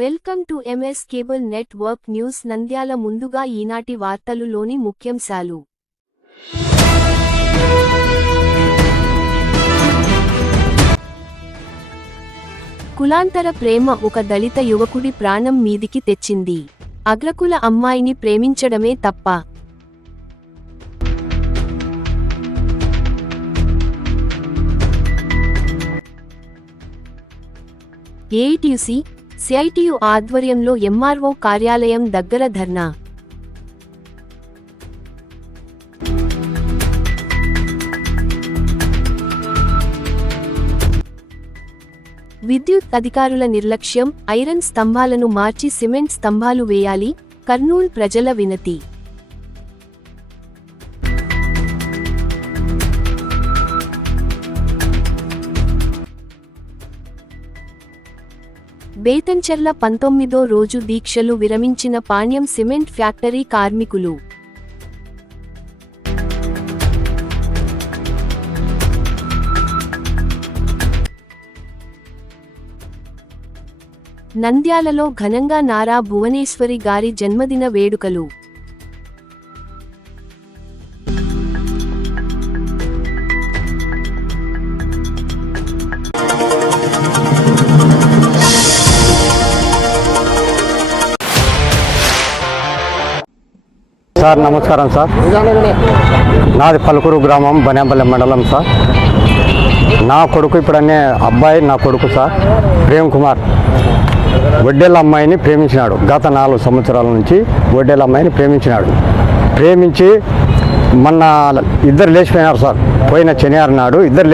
Welcome to MS cable network news Nandyal. ముందుగా ఈనాటి వార్తలులోని ముఖ్యాంశాలు. కులాంతర ప్రేమ ఒక దళిత యువకుడి ప్రాణం మీదికి తెచ్చింది. అగ్రకుల అమ్మాయిని ప్రేమించడమే తప్ప. ఏఐటీయూసీ, సిఐటియు ఆధ్వర్యంలో ఎంఆర్ఓ కార్యాలయం దగ్గర ధర్నా. విద్యుత్ అధికారుల నిర్లక్ష్యం, ఐరన్ స్తంభాలను మార్చి సిమెంట్ స్తంభాలు వేయాలి, కర్నూలు ప్రజల వినతి. బేతంచెర్ల 19వ రోజు దీక్షలు విరమించిన పాణ్యం సిమెంట్ ఫ్యాక్టరీ కార్మికులు. నంద్యాలలో ఘనంగా నారా భువనేశ్వరి గారి జన్మదిన వేడుకలు. సార్ నమస్కారం సార్. నాది పలుకూరు గ్రామం, బనేపల్లి మండలం సార్. నా కొడుకు ఇప్పుడనే అబ్బాయి, నా కొడుకు సార్ ప్రేమ్ కుమార్ వడ్డేళ్ళ అమ్మాయిని ప్రేమించినాడు. గత 4 సంవత్సరాల నుంచి వడ్డేళ్ళ అమ్మాయిని ప్రేమించి మొన్న ఇద్దరు లేచిపోయినారు సార్. పోయిన శనివారం నాడు ఇద్దరు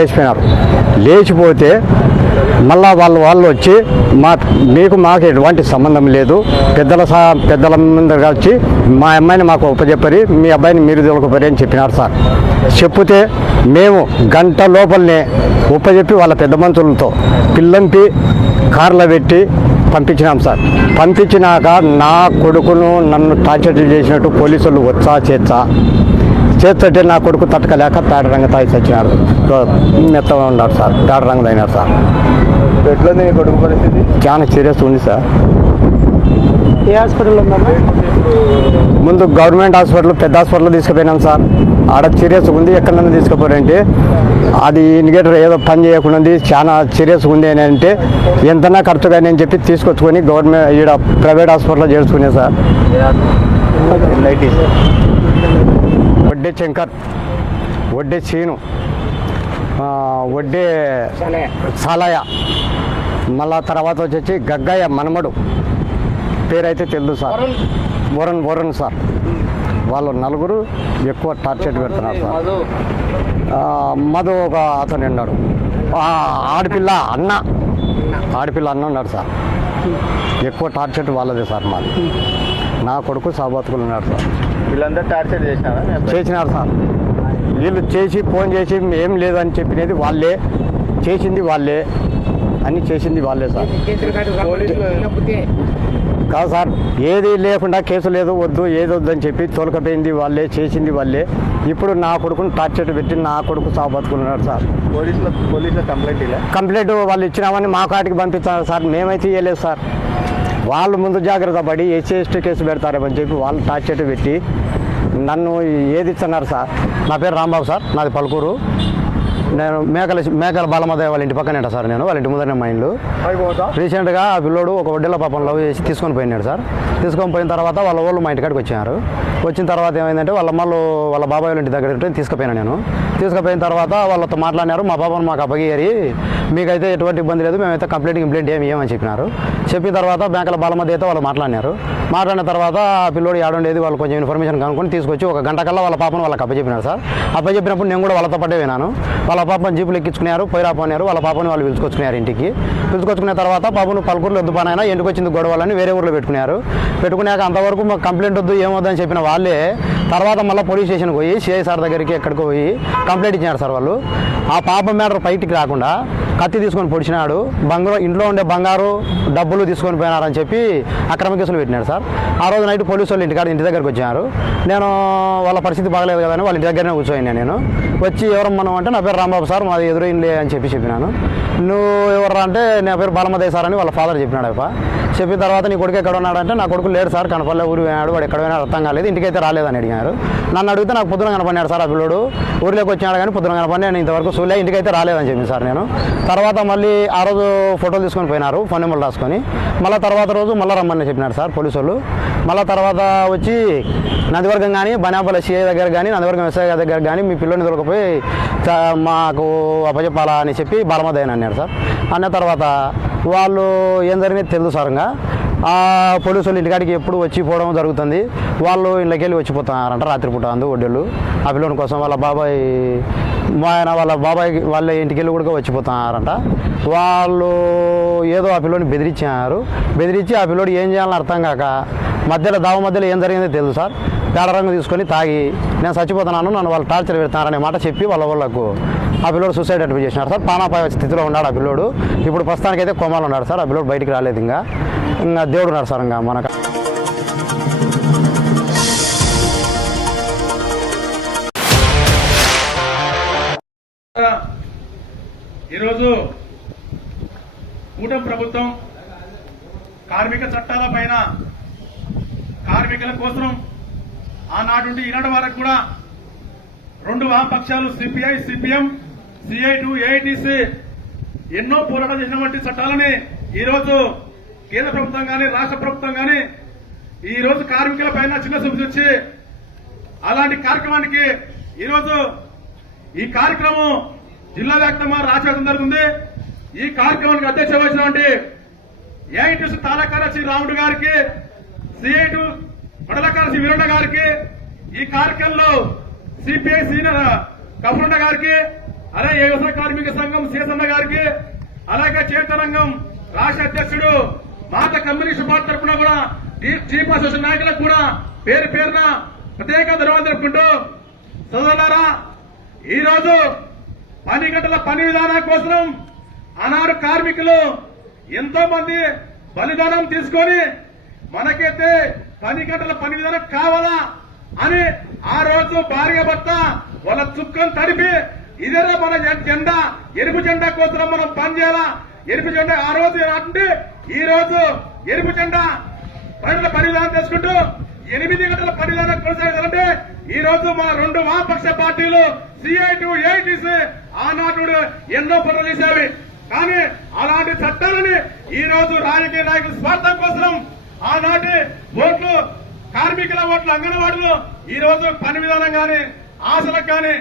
లేచిపోతే మళ్ళా వాళ్ళు వచ్చి మాకు ఎటువంటి సంబంధం లేదు, పెద్దల ముందర వచ్చి మా అమ్మాయిని మాకు ఒప్పజెప్పరి, మీ అబ్బాయిని మీరు దొరకపోరి అని చెప్పినారు సార్. చెప్తే మేము గంట లోపలనే ఒప్పజెప్పి వాళ్ళ పెద్ద మనుషులతో పిల్లంపి కార్లో పెట్టి పంపించినాం సార్. పంపించినాక నా కొడుకును నన్ను టార్చర్ చేసినట్టు పోలీసులు చేస్తుంటే నా కొడుకు తట్టుకలేక పేడ రంగ తాగి చచ్చినాడు. మెత్తగా ఉన్నాడు సార్, పేడ రంగు తాగినాడు సార్. ఎట్లా కొడుకు పరిస్థితి? చాలా సీరియస్ ఉంది సార్. ఏ హాస్పిటల్ ఉందమ్మా? ముందు గవర్నమెంట్ హాస్పిటల్, పెద్ద హాస్పిటల్ తీసుకుపోయినాం సార్. ఆడ సీరియస్ ఉంది, ఎక్కడన్నా తీసుకుపోరంటే అది ఇండికేటర్ ఏదో పని చేయకుండా ఉంది, చాలా సీరియస్ ఉంది అని అంటే ఎంతనా ఖర్చు కానీ అని చెప్పి తీసుకొచ్చుకొని గవర్నమెంట్ ఈడ ప్రైవేట్ హాస్పిటల్లో చేర్చుకునే సార్. వడ్డే శంకర్, వడ్డే సీను, వడ్డే సాలయ్య, మళ్ళా తర్వాత వచ్చేసి గగ్గయ్య మనమడు, పేరైతే తెలుసు సార్, వరుణ్ సార్. వాళ్ళు నలుగురు ఎక్కువ టార్చర్ పెడుతున్నారు సార్. మధు ఒక అతను ఉన్నాడు, ఆడపిల్ల అన్న ఉన్నాడు సార్. ఎక్కువ టార్చర్ వాళ్ళదే సార్. మాది నా కొడుకు సాబతుకులు ఉన్నాడు సార్. వీళ్ళందరూ టార్చర్ చేసినారు సార్. వీళ్ళు చేసి ఫోన్ చేసి ఏం లేదని చెప్పినది వాళ్ళే, చేసింది వాళ్ళే, అన్నీ చేసింది వాళ్ళే సార్. కాదు సార్, ఏది లేకుండా కేసు లేదు, వద్దు ఏది వద్దని చెప్పి తోలకపోయింది వాళ్ళే, చేసింది వాళ్ళే. ఇప్పుడు నా కొడుకుని టార్చర్ పెట్టి నా కొడుకు సాబతుకున్నాడు సార్. పోలీసులో కంప్లైంట్ వాళ్ళు ఇచ్చినామని మా కాటికి పంపిస్తున్నారు సార్. మేమైతే ఇవ్వలేదు సార్. వాళ్ళు ముందు జాగ్రత్త పడి SC/ST కేసు పెడతారేమని చెప్పి వాళ్ళు టార్చర్ పెట్టి నన్ను ఏది ఇస్తున్నారు సార్. నా పేరు రాంబాబు సార్, నాది పలుకూరు. నేను మేకల బాలమదయ్య వాళ్ళ ఇంటి పక్కనే సార్. నేను వాళ్ళ ఇంటి ముందరనే మా ఇల్లు. రీసెంట్గా ఆ పిల్లోడు ఒక వడ్డీల పాపం లవ్ చేసి తీసుకొని పోయినాడు సార్. తీసుకొని పోయిన తర్వాత వాళ్ళ వాళ్ళు మా ఇంటికాడికి వచ్చారు. వచ్చిన తర్వాత ఏమైందంటే వాళ్ళ బాబాయ్ వాళ్ళ ఇంటి దగ్గర తీసుకుపోయినా నేను. తీసుకుపోయిన తర్వాత వాళ్ళతో మాట్లాడినారు. మా పాపను మాకు అప్పగిరి, మీకైతే ఎటువంటి ఇబ్బంది లేదు, మేమైతే కంప్లైంట్ ఏమని చెప్పినారు. చెప్పిన తర్వాత మేకల బాలమదయ్య అయితే వాళ్ళు మాట్లాడిన తర్వాత ఆ పిల్లోడు ఆడుండేది వాళ్ళు కొంచెం ఇన్ఫర్మేషన్ కనుక్కొని తీసుకొచ్చి ఒక గంట కల్లా వాళ్ళ పాపను వాళ్ళకి అప్పచెప్పినారు సార్. అప్పచెప్పినప్పుడు నేను కూడా వాళ్ళతో పాటే విన్నాను. వాళ్ళ పాపను జీపులు ఎక్కించుకున్నారు, పోయిరాపోయినారు. వాళ్ళ పాపని వాళ్ళు పిలుచుకొచ్చుకున్నారు ఇంటికి. పిలుచుకొచ్చుకున్న తర్వాత పాపను పలుకూరులో వద్దు పనైనా ఎందుకు వచ్చింది గొడవలని వేరే ఊర్లో పెట్టుకున్నాక అంతవరకు మాకు కంప్లైంట్ వద్దు ఏమొద్దని చెప్పిన వాళ్ళే తర్వాత మళ్ళీ పోలీస్ స్టేషన్కి పోయి CI సార్ దగ్గరికి ఎక్కడికి పోయి కంప్లైంట్ ఇచ్చినారు సార్. వాళ్ళు ఆ పాప మ్యాటర్ బయటికి రాకుండా కత్తి తీసుకొని పొడిచినాడు, ఇంట్లో ఉండే బంగారు డబ్బులు తీసుకొని పోయినారని చెప్పి అక్రమ కేసులు పెట్టినాడు సార్. ఆ రోజు నైట్ పోలీసు వాళ్ళు ఇంటి దగ్గరికి వచ్చారు. నేను వాళ్ళ పరిస్థితి బాగలేదు కదా అని వాళ్ళ ఇంటి దగ్గరనే కూర్చోయినా. నేను వచ్చి ఎవరమ్మను అంటే నా పేరు రాంబాబు సార్, మాది ఎదురైంది అని చెప్పినాను. నువ్వు ఎవరు అంటే నా పేరు బాలమదయ్య సార్ అని వాళ్ళ ఫాదర్ చెప్పినాడు. చెప్పిన తర్వాత నీ కొడుకు ఎక్కడ ఉన్నాడంటే నా కొడుకు లేడు సార్, కనపల్లె ఊరు పోయినాడు, వాడు ఎక్కడ పోయినాడు అర్థం కాలేదు, ఇంటికైతే రాలేదని అడిగారు. నన్ను అడిగితే నాకు పొద్దున కనపడినాడు సార్ ఆ పిల్లోడు, ఊరిలోకి వచ్చినాడు కానీ పొద్దున కనపడి నేను ఇంతవరకు చూలే, ఇంటికైతే రాలేదని చెప్పింది సార్. నేను తర్వాత మళ్ళీ ఆ రోజు ఫోటోలు తీసుకొని పోయినారు, ఫోన్ నెంబర్లు రాసుకొని. మళ్ళీ తర్వాత రోజు మళ్ళీ రమ్మని చెప్పినారు సార్ పోలీసు వాళ్ళు. మళ్ళీ తర్వాత వచ్చి నందివర్గం కానీ బనాపల్లి సిఐ దగ్గర కానీ నందివర్గం ఎస్ఐ దగ్గర కానీ మీ పిల్లోని దొరకపోయి మాకు అప్పచెప్పాలా అని చెప్పి బాలమదయ్యని అన్నాడు సార్. అన్న తర్వాత వాళ్ళు ఏం జరిగింది తెలుసు సార్. ఇంకా ఆ పోలీసు వాళ్ళు ఇంటికాడికి ఎప్పుడు వచ్చి పోవడం జరుగుతుంది, వాళ్ళు ఇళ్ళకి వెళ్ళి వచ్చిపోతున్నారంట రాత్రిపూట అందు ఒడ్డెళ్ళు ఆ పిల్లోని కోసం. వాళ్ళ బాబాయ్ వాళ్ళ బాబాయ్ వాళ్ళ ఇంటికి వెళ్ళి కూడా వచ్చిపోతున్నారంట. వాళ్ళు ఏదో ఆ పిల్లోని బెదిరించి ఆ పిల్లోడు ఏం చేయాలని అర్థం కాక దావ మధ్యలో ఏం జరిగిందో తెలుసు సార్. పేడ రంగు తీసుకొని తాగి నేను చచ్చిపోతున్నాను, నన్ను వాళ్ళు టార్చర్ పెడతారనే మాట చెప్పి వాళ్ళకు ఆ పిల్లోడు సూసైడ్ అటెంప్ట్ చేసినారు సార్. ప్రాణాపాయ స్థితిలో ఉన్నాడు ఆ పిల్లోడు. ఇప్పుడు ప్రస్తుతానికైతే కోమాలో ఉన్నాడు సార్. ఆ పిల్లోడు బయటికి రాలేదు. ఇంకా దేవుడు ఉన్నాడు సార్. ఇంకా మనకు ఈరోజు కూటమి ప్రభుత్వం కార్మిక చట్టాల పైన కార్మికుల కోసం ఆనాటి నుండి ఈనాటి వరకు కూడా రెండు వామపక్షాలు సిపిఐ, సిపిఎం, సిఐ2, ఏఐటిసి ఎన్నో పోరాటం చేసినటువంటి చట్టాలని ఈరోజు కేంద్ర ప్రభుత్వం కానీ రాష్ట్ర ప్రభుత్వం కానీ ఈరోజు కార్మికుల పైన చిన్న చూపు చూసి అలాంటి కార్యక్రమానికి ఈరోజు ఈ కార్యక్రమం జిల్లా వ్యాప్తంగా రాష్ట్రం జరుగుతుంది. ఈ కార్యక్రమానికి అధ్యక్షత వహించినటువంటి ఏఐటిసి తాళకారసి రాముడు గారికి, సిఐ2 మండలకారసి వీరన్న గారికి, ఈ కార్యక్రమంలో సిపిఐ సీనియర్ కఫరుండ గారికి, అలాగే వ్యవసాయ కార్మిక సంఘం శేషన్న గారికి, అలాగే చేతరంగం రాష్ట్ర అధ్యక్షుడు భారత కమ్యూనిస్టు పార్టీ తరఫున కూడా చీఫ్ అసోసియేషన్ నాయకులకు కూడా పేరు పేరున ప్రత్యేక ధన్యవాదాలు జరుపుకుంటూ, సోదరులారా, ఈ రోజు 10 గంటల పని విధానం కోసం ఆనాడు కార్మికులు ఎంతో మంది బలిదానం తీసుకొని మనకైతే 10 గంటల పని విధానం కావాలా అని ఆ రోజు భార్య భర్త వాళ్ళ చుక్కను తడిపి ఇదేనా మన జెండా, ఎరుపు జెండా కోసం మనం పనిచేయాలా, ఎరుపు జెండా ఆ రోజు అంటే ఈ రోజు ఎరుపు జెండా పని విధానం చేసుకుంటూ 8 గంటల పని విధానం కొనసాగాలంటే ఈ రోజు మా రెండు వామపక్ష పార్టీలు సిఐ2, ఏఐటిసి ఆనాడు ఎన్నో పనులు చేసేవి. కానీ అలాంటి చట్టాలని ఈ రోజు రాజకీయ నాయకుల స్వార్థం కోసం ఆనాటి ఓట్లు, కార్మికుల ఓట్లు, అంగన్వాడీలు ఈ రోజు పని విధానం కానీ, ఆశలకు కానీ,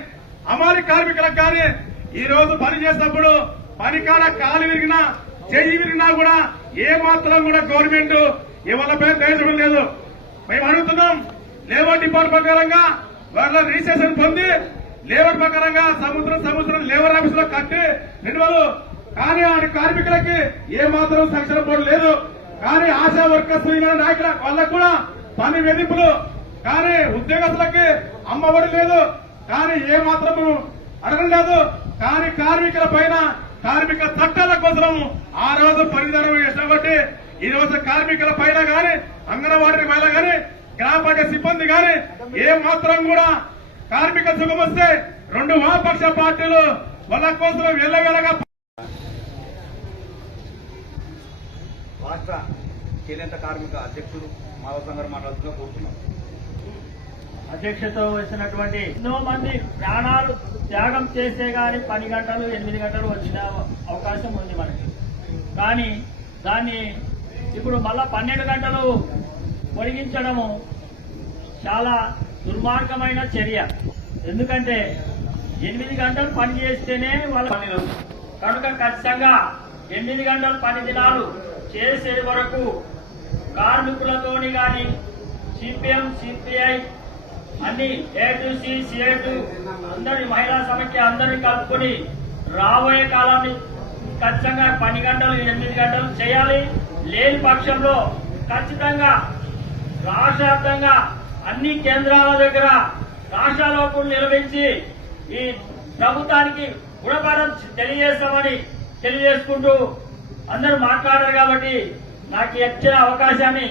అమాలి కార్మికులకు కానీ ఈ రోజు పని చేసినప్పుడు పని కాడ కాలు విరిగినా, చెయ్యి విరిగినా కూడా ఏ మాత్రం కూడా గవర్నమెంట్ ఇవాళపై దేశం లేదు. మేము అడుగుతున్నాం, లేబర్ డిపార్ట్మెంట్ ప్రకారంగా వాళ్ళ రిజిస్ట్రేషన్ పొంది లేబర్ ప్రకారంగా సంవత్సరం లేబర్ ఆఫీస్ లో కట్టి నిల్వలు, కానీ ఆ కార్మికులకి ఏ మాత్రం సంక్షేమ బోర్డు లేదు. కానీ ఆశా వర్కర్స్ నాయకుల వాళ్ళకు కూడా పని వేధింపులు, కానీ ఉద్యోగస్తులకి అమ్మఒడి లేదు, కానీ ఏ మాత్రము అడగడం లేదు. కానీ కార్మికుల పైన కార్మిక చట్టాల కోసం ఆ రోజు పరిధానం చేసినబట్టి ఈ రోజు కార్మికుల పైన గాని, అంగన్వాడీ పైన గాని, గ్రామ పంచాయతీ సిబ్బంది గాని ఏ మాత్రం కూడా కార్మిక సుఖం వస్తే రెండు వామపక్ష పార్టీలు వాళ్ళ కోసం వెళ్ళవేళగా రాష్ట్ర చేనేత కార్మిక అధ్యక్షుడు మాధవ సంగారు మాట్లాడుతున్నా కోరుతున్నాం. అధ్యక్షత వహించినటువంటి ఎన్నో మంది ప్రాణాలు త్యాగం చేస్తే గాని 10 గంటలు 8 గంటలు వచ్చిన అవకాశం ఉంది మనకి. కానీ దాన్ని ఇప్పుడు మళ్ళా 12 గంటలు పొడిగించడము చాలా దుర్మార్గమైన చర్య. ఎందుకంటే 8 గంటలు పని చేస్తేనే వాళ్ళ పనులు కనుక ఖచ్చితంగా 8 గంటలు పని దినాలు చేసే వరకు కార్మికులతోని గాని, సిపిఎం, సిపిఐ అన్ని ఏఐటిసి, సిఐ2 అందరి మహిళా సమైక్య అందరినీ కలుపుకొని రాబోయే కాలాన్ని ఖచ్చితంగా 10 గంటలు 8 గంటలు చేయాలి. లేని పక్షంలో ఖచ్చితంగా రాష్ట్ర వ్యాప్తంగా అన్ని కేంద్రాల దగ్గర రాష్ట్రాలకు నిర్వహించి ఈ ప్రభుత్వానికి గుణపాఠం తెలియజేస్తామని తెలియజేసుకుంటూ అందరూ మాట్లాడారు కాబట్టి నాకు ఇచ్చిన అవకాశాన్ని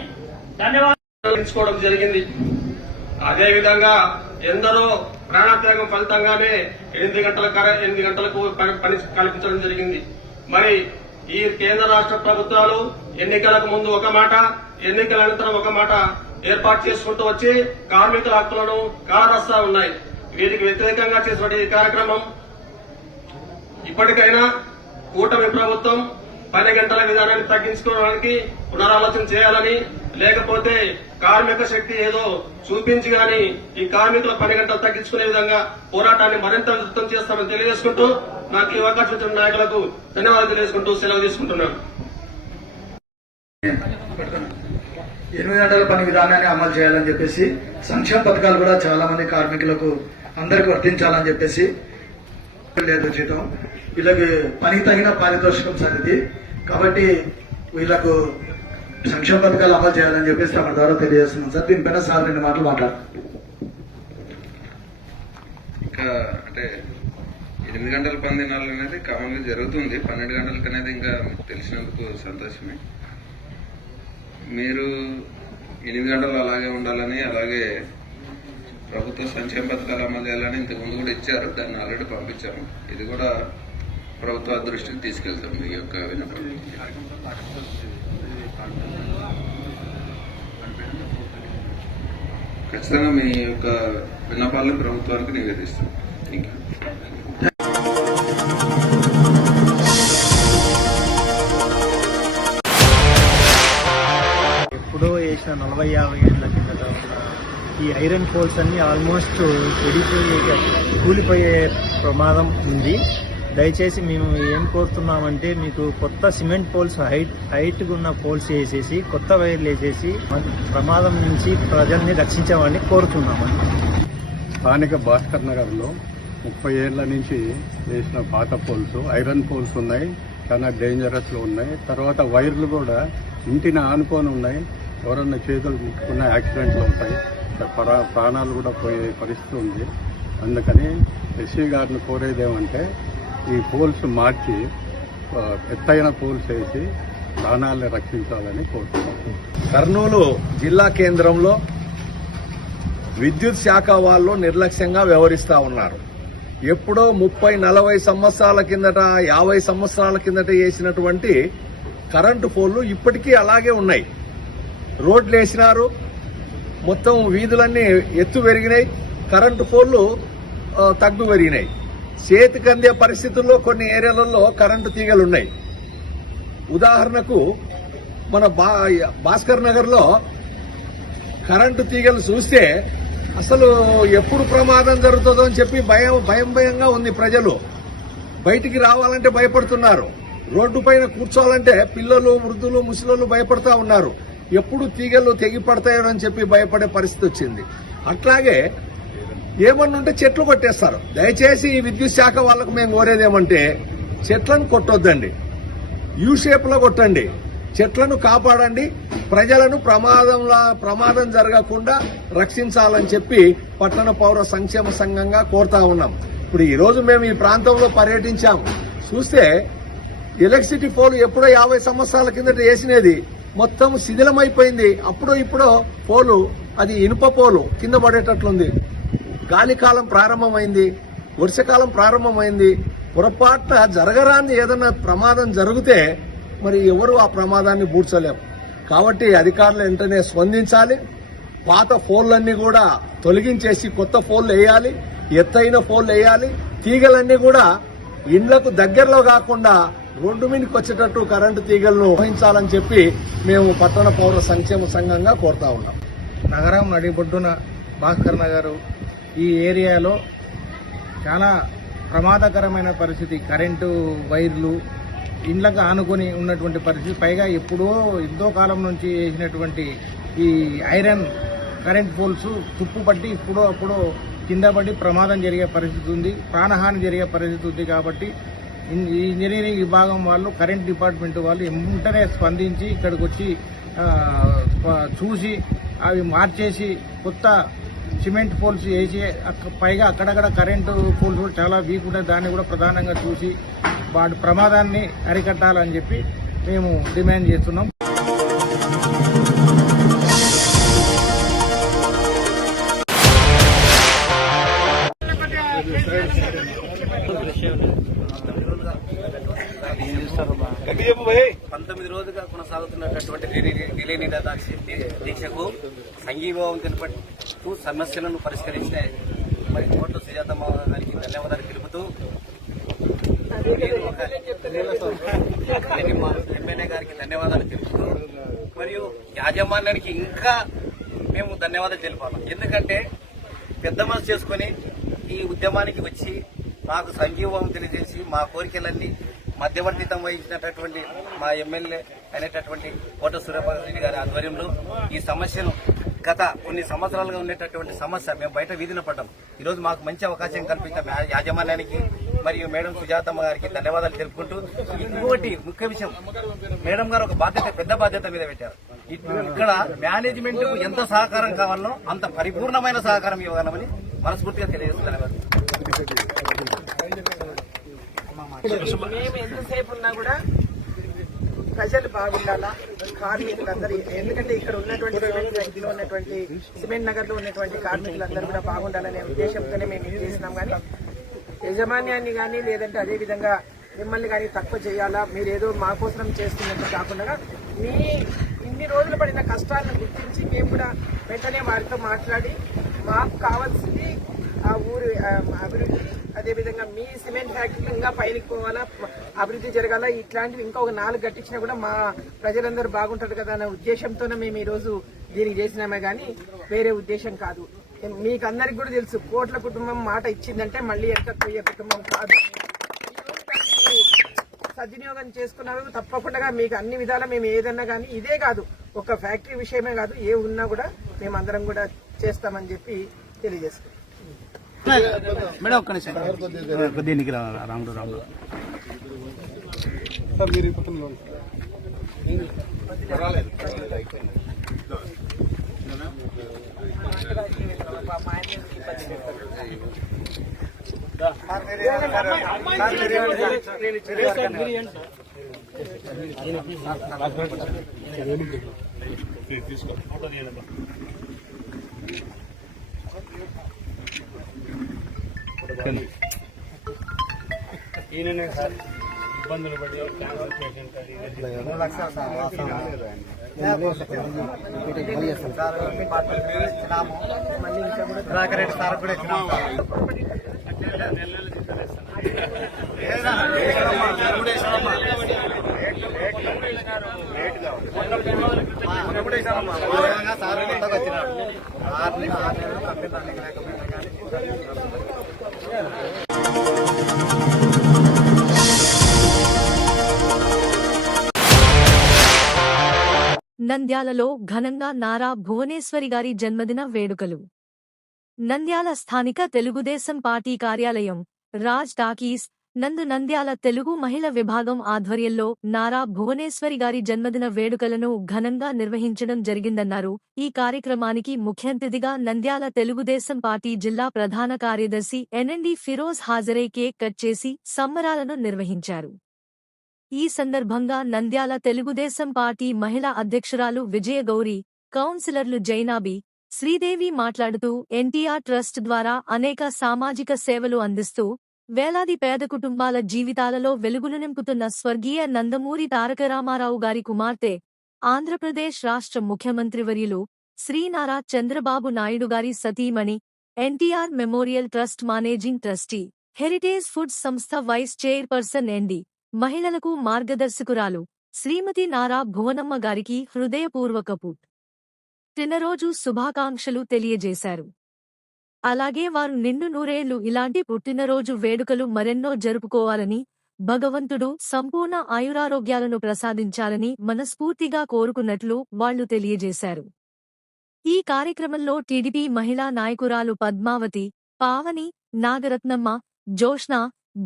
ధన్యవాదాలు జరిగింది. అదేవిధంగా ఎందరో ప్రాణత్యాగం ఫలితంగానే 8 గంటలకు పని కల్పించడం జరిగింది. మరి ఈ కేంద్ర రాష్ట్ర ప్రభుత్వాలు ఎన్నికలకు ముందు ఒక మాట, ఎన్నికల అనంతరం ఒక మాట ఏర్పాటు చేసుకుంటూ వచ్చి కార్మికుల హక్కులను కాలరాస్తా ఉన్నాయి. వీరికి వ్యతిరేకంగా చేసిన ఈ కార్యక్రమం ఇప్పటికైనా కూటమి ప్రభుత్వం 10 గంటల విధానాన్ని తగ్గించుకోవడానికి పునరాలోచన చేయాలని, లేకపోతే కార్మిక శక్తి ఏదో చూపించి గాని ఈ కార్మికుల 10 గంటలు తగ్గించుకునే విధంగా పోరాటాన్ని మరింత విస్తృతం చేస్తామని తెలియజేసుకుంటూ నాకు ఈ అవకాశం ఇచ్చిన నాయకులకు ధన్యవాదాలు తెలియజేసుకుంటూ సెలవు తీసుకుంటున్నాను. 8 గంటల పని విధానాన్ని అమలు చేయాలని చెప్పేసి, సంక్షేమ పథకాలు కూడా చాలా మంది కార్మికులకు అందరికి వర్తించాలని చెప్పేసి, లేదు జీతం వీళ్ళకి పనికి తగిన పారితోషికం సాధింది కాబట్టి వీళ్ళకు సంక్షేమ పథకాలు అమలు చేయాలని చెప్పేసి తమ ద్వారా తెలియజేస్తున్నాం సార్. దీనిపైన సార్ 2 మాటలు మాట్లాడారు. ఇంకా అంటే 8 గంటల పని దినాలు అనేది కామన్ గా జరుగుతుంది. 12 గంటలకు అనేది ఇంకా మీకు తెలిసినందుకు సంతోషమే. మీరు 8 గంటలు అలాగే ఉండాలని, అలాగే ప్రభుత్వ సంక్షేమ పథకాలు అమలు చేయాలని ఇంతకుముందు కూడా ఇచ్చారు. దాన్ని ఆల్రెడీ పంపించాము. ఇది కూడా ప్రభుత్వ దృష్టికి తీసుకెళ్తాం. మీ యొక్క విన్నపం ఖచ్చితంగా మీ యొక్క విన్నపాలను ప్రభుత్వానికి నివేదిస్తాం. ఇంకా ఎప్పుడో వేసిన 40-50 ఏళ్ల కిందట ఉన్న ఈ ఐరన్ పోల్స్ అన్ని ఆల్మోస్ట్ కూలిపోయే ప్రమాదం ఉంది. దయచేసి మేము ఏం కోరుతున్నామంటే, మీకు కొత్త సిమెంట్ పోల్స్ హైట్గా ఉన్న పోల్స్ వేసేసి కొత్త వైర్లు వేసేసి ప్రమాదం నుంచి ప్రజల్ని రక్షించమని కోరుతున్నామండి. స్థానిక భాస్కర్ నగర్లో 30 ఏళ్ల నుంచి వేసిన పాత పోల్స్, ఐరన్ పోల్స్ ఉన్నాయి, చాలా డేంజరస్లో ఉన్నాయి. తర్వాత వైర్లు కూడా ఇంటిని ఆనుకొని ఉన్నాయి. ఎవరన్నా చేతులు ముట్టుకున్న యాక్సిడెంట్లు అవుతాయి, ప్రాణాలు కూడా పోయే పరిస్థితి ఉంది. అందుకని ఎస్సీ గారిని కోరేదేమంటే ఈ పోల్స్ మార్చి ఎత్తైన పోల్స్ వేసి ప్రాణాలను రక్షించాలని కోరుతున్నాం. కర్నూలు జిల్లా కేంద్రంలో విద్యుత్ శాఖ వాళ్ళు నిర్లక్ష్యంగా వ్యవహరిస్తా ఉన్నారు. ఎప్పుడో 30-40 సంవత్సరాల కిందట, 50 సంవత్సరాల కిందట వేసినటువంటి కరెంటు పోల్లు ఇప్పటికీ అలాగే ఉన్నాయి. రోడ్లు వేసినారు, మొత్తం వీధులన్నీ ఎత్తు పెరిగినాయి, కరెంటు పోల్లు తగ్గు పెరిగినాయి. చేతికి అందే పరిస్థితుల్లో కొన్ని ఏరియాలలో కరెంటు తీగలున్నాయి. ఉదాహరణకు మన భాస్కర్ నగర్ లో కరెంటు తీగలు చూస్తే అసలు ఎప్పుడు ప్రమాదం జరుగుతుందో అని చెప్పి భయంగా ఉంది. ప్రజలు బయటికి రావాలంటే భయపడుతున్నారు. రోడ్డు పైన కూర్చోవాలంటే పిల్లలు, వృద్ధులు, ముసలోళ్ళు భయపడతా ఉన్నారు. ఎప్పుడు తీగలు తెగి పడతాయో అని చెప్పి భయపడే పరిస్థితి వచ్చింది. అట్లాగే ఏమన్నుంటే చెట్లు కొట్టేస్తారు. దయచేసి ఈ విద్యుత్ శాఖ వాళ్ళకు మేము కోరేదేమంటే, చెట్లను కొట్టొద్దండి, యూ షేప్ లో కొట్టండి, చెట్లను కాపాడండి, ప్రజలను ప్రమాదం జరగకుండా రక్షించాలని చెప్పి పట్టణ పౌర సంక్షేమ సంఘంగా కోరుతా ఉన్నాం. ఇప్పుడు ఈ రోజు మేము ఈ ప్రాంతంలో పర్యటించాము. చూస్తే ఎలక్ట్రిసిటీ పోల్ ఎప్పుడో 50 సంవత్సరాల కిందట వేసినది మొత్తం శిథిలమైపోయింది. అప్పుడో ఇప్పుడో పోలు, అది ఇనుప పోలు, కింద పడేటట్లుంది. గాలికాలం ప్రారంభమైంది, వర్షకాలం ప్రారంభమైంది. పొరపాటున జరగరాంది ఏదన్నా ప్రమాదం జరిగితే మరి ఎవరు ఆ ప్రమాదాన్ని పూడ్చలేము. కాబట్టి అధికారులు వెంటనే స్పందించాలి. పాత పోల్లన్నీ కూడా తొలగించేసి కొత్త పోల్లు వేయాలి, ఎత్తైన పోల్లు వేయాలి. తీగలన్నీ కూడా ఇండ్లకు దగ్గరలో కాకుండా రోడ్డు మీదకి వచ్చేటట్టు కరెంటు తీగలను వహించాలని చెప్పి మేము పట్టణ పౌర సంక్షేమ సంఘంగా కోరుతా ఉన్నాం. నగరం నడిబొడ్డున భాస్కర్ నగర్ ఈ ఏరియాలో చాలా ప్రమాదకరమైన పరిస్థితి. కరెంటు వైర్లు ఇండ్లకు ఆనుకొని ఉన్నటువంటి పరిస్థితి. పైగా ఎప్పుడో ఎంతో కాలం నుంచి వేసినటువంటి ఈ ఐరన్ కరెంట్ పోల్స్ తుప్పు పట్టి ఇప్పుడో అప్పుడో కింద పడి ప్రమాదం జరిగే పరిస్థితి ఉంది, ప్రాణహాని జరిగే పరిస్థితి ఉంది. కాబట్టి ఈ ఇంజనీరింగ్ విభాగం వాళ్ళు, కరెంట్ డిపార్ట్మెంట్ వాళ్ళు వెంటనే స్పందించి ఇక్కడికి వచ్చి చూసి అవి మార్చేసి కొత్త సిమెంట్ పోల్స్ వేసి, పైగా అక్కడక్కడ కరెంటు పోల్స్ కూడా చాలా వీక్ ఉంటాయి, దాన్ని కూడా ప్రధానంగా చూసి వాటి ప్రమాదాన్ని అరికట్టాలని చెప్పి మేము డిమాండ్ చేస్తున్నాం. 19 రోజులుగా కొనసాగుతున్నటువంటి రిలే దీక్షకు సంఘీభావం తెలుపుతూ సమస్యలను పరిష్కరించిన మరి కోట్ల సుజాతమ్మ గారికి ధన్యవాదాలు తెలుపుతూ మా ఎమ్మెల్యే గారికి ధన్యవాదాలు తెలుపుతూ మరియు యాజమాన్యానికి ఇంకా మేము ధన్యవాదాలు తెలిపాలి. ఎందుకంటే పెద్ద మనసు చేసుకుని ఈ ఉద్యమానికి వచ్చి మాకు సంఘీభావం తెలియజేసి మా కోరికలన్నీ మధ్యవర్తిత్వం వహించినటువంటి మా ఎమ్మెల్యే అయినటువంటి కోట సూర్యప్రకాష్ రెడ్డి గారి ఆధ్వర్యంలో ఈ సమస్యను గత కొన్ని సంవత్సరాలుగా ఉండేటటువంటి సమస్య మేము బయట వీధిన పడ్డాం. ఈరోజు మాకు మంచి అవకాశం కల్పించిన యాజమాన్యానికి మరియు మేడం సుజాతమ్మ గారికి ధన్యవాదాలు తెలుపుకుంటూ, ఇంకోటి ముఖ్య విషయం, మేడం గారు ఒక పెద్ద బాధ్యత మీద పెట్టారు. ఇక్కడ మేనేజ్మెంట్ కు ఎంత సహకారం కావాలో అంత పరిపూర్ణమైన సహకారం ఇవ్వగలమని మనస్ఫూర్తిగా తెలియజేస్తున్నాను. మేము ఎంతసేపు ఉన్నా కూడా ప్రజలు బాగుండాలా, కార్మికులందరూ, ఎందుకంటే ఇక్కడ ఉన్నటువంటి సిమెంట్ ఫ్యాక్టరీలో ఉన్నటువంటి సిమెంట్ నగర్ లో ఉన్నటువంటి కార్మికులందరూ కూడా బాగుండాలనే ఉద్దేశంతోనే మేము ఇది చేసినాం. కానీ యజమాన్యాన్ని కానీ లేదంటే అదే విధంగా మిమ్మల్ని కానీ తక్కువ చేయాలా, మీరేదో మా కోసం చేస్తున్నట్టు కాకుండా మీ ఇన్ని రోజులు పడిన కష్టాలను గుర్తించి మేము కూడా వెంటనే వారితో మాట్లాడి మాకు కావాల్సింది ఆ ఊరి అభివృద్ధి, అదేవిధంగా మీ సిమెంట్ ఫ్యాక్టరీలు ఇంకా పైకి పోవాలా, అభివృద్ధి జరగాల, ఇట్లాంటివి ఇంకా ఒక 4 కట్టించినా కూడా మా ప్రజలందరూ బాగుంటారు కదా అనే ఉద్దేశంతోనే మేము ఈ రోజు దీనికి చేసినామే కానీ వేరే ఉద్దేశం కాదు. మీకు అందరికి కూడా తెలుసు, కోట్ల కుటుంబం మాట ఇచ్చిందంటే మళ్ళీ పోయే కుటుంబం కాదు. సద్వినియోగం చేసుకున్నారు తప్పకుండా మీకు అన్ని విధాలా మేము ఏదన్నా కానీ ఇదే కాదు, ఒక ఫ్యాక్టరీ విషయమే కాదు, ఏ ఉన్నా కూడా మేము అందరం కూడా చేస్తామని చెప్పి తెలియజేస్తాం. మేడం ఒక్క నిమిషం దీనికి రాముడు ఈయననే సార్ ఇబ్బందులు పడి క్యాన్సర్ పేషెంట్ రెడ్డి సార్ కూడా నంద్యాలలో ఘనంగా నారా భువనేశ్వరి గారి జన్మదిన వేడుకలు. నంద్యాల స్థానిక తెలుగుదేశం పార్టీ కార్యాలయం, రాజ్ టాకీస్ నందు నంద్యాల తెలుగు మహిళ విభాగం ఆధ్వర్యంలో నారా భువనేశ్వరి గారి జన్మదిన వేడుకలను ఘనంగా నిర్వహించడం జరిగిందన్నారు. ఈ కార్యక్రమానికి ముఖ్య అతిథిగా నంద్యాల తెలుగుదేశం పార్టీ జిల్లా ప్రధాన కార్యదర్శి ఎన్ఎండి ఫిరోజ్ హాజరై కేక్ కట్ చేసి సంబరాలను నిర్వహించారు. ఈ సందర్భంగా నంద్యాల తెలుగుదేశం పార్టీ మహిళా అధ్యక్షురాలు విజయగౌరి, కౌన్సిలర్లు జైనాబి, శ్రీదేవి మాట్లాడుతూ ఎన్టీఆర్ ట్రస్ట్ ద్వారా అనేక సామాజిక సేవలు అందిస్తూ వేలాది పేద కుటుంబాల జీవితాలలో వెలుగులు నింపుతున్న స్వర్గీయ నందమూరి తారక రామారావు గారి కుమార్తె, ఆంధ్రప్రదేశ్ రాష్ట్ర ముఖ్యమంత్రివర్యులు శ్రీ నారా చంద్రబాబు నాయుడు గారి సతీమణి, NTR memorial trust managing trustee, heritage foods సంస్థ వైస్ చైర్పర్సన్ ఎన్డి, మహిళలకు మార్గదర్శకురాలు శ్రీమతి నారా భువనమ్మ గారికి హృదయపూర్వక పుట్టినరోజు శుభాకాంక్షలు తెలియజేశారు. అలాగే వారు నిండు నూరేళ్లు ఇలాంటి పుట్టినరోజు వేడుకలు మరెన్నో జరుపుకోవాలని, భగవంతుడు సంపూర్ణ ఆయురారోగ్యాలను ప్రసాదించాలని మనస్ఫూర్తిగా కోరుకున్నట్లు వాళ్లు తెలియజేశారు. ఈ కార్యక్రమంలో టీడీపీ మహిళా నాయకురాలు పద్మావతి, పావని, నాగరత్నమ్మ, జోష్న,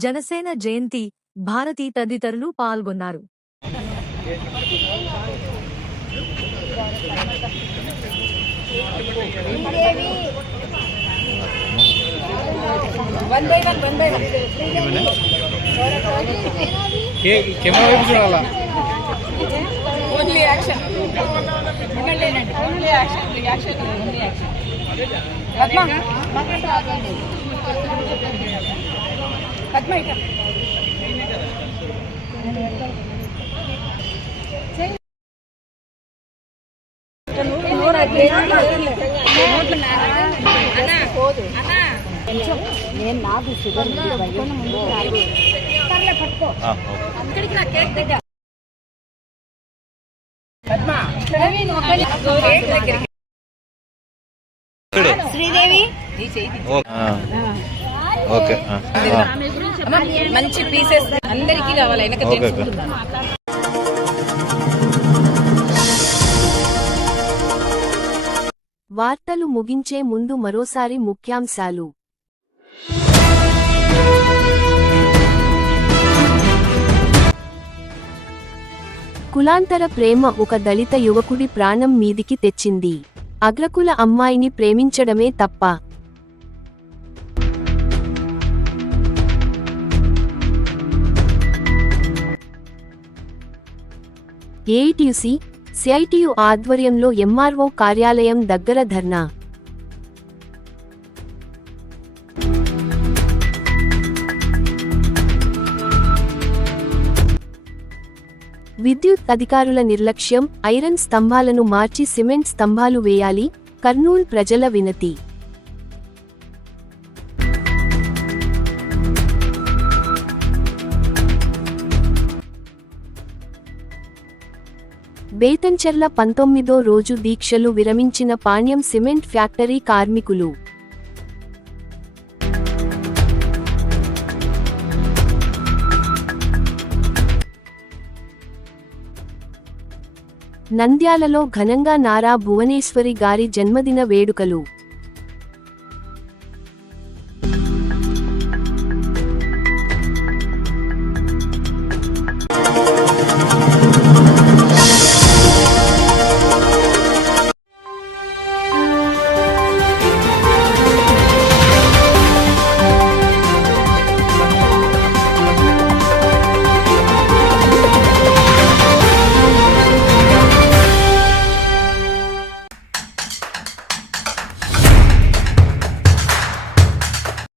జనసేన జయంతి, భారతి తదితరులు పాల్గొన్నారు. శ్రీదేవి మంచి పీసెస్ అందరికీ కావాలి. వార్తలు ముగించే ముందు మరోసారి ముఖ్యాంశాలు. కులాంతర ప్రేమ ఒక దళిత యువకుడి ప్రాణం మీదికి తెచ్చింది. అగ్రకుల అమ్మాయిని ప్రేమించడమే తప్ప. ఏఐటీయూసీ, సిఐటియు ఆధ్వర్యంలో ఎంఆర్ఓ కార్యాలయం దగ్గర ధర్నా. విద్యుత్ అధికారుల నిర్లక్ష్యం, ఐరన్ స్తంభాలను మార్చి సిమెంట్ స్తంభాలు వేయాలి, కర్నూల్ ప్రజల వినతి. బేతంచెర్ల 19వ రోజు దీక్షలు విరమించిన పాణ్యం సిమెంట్ ఫ్యాక్టరీ కార్మికులు. నంద్యాలలో ఘనంగా నారా భువనేశ్వరి గారి జన్మదిన వేడుకలు.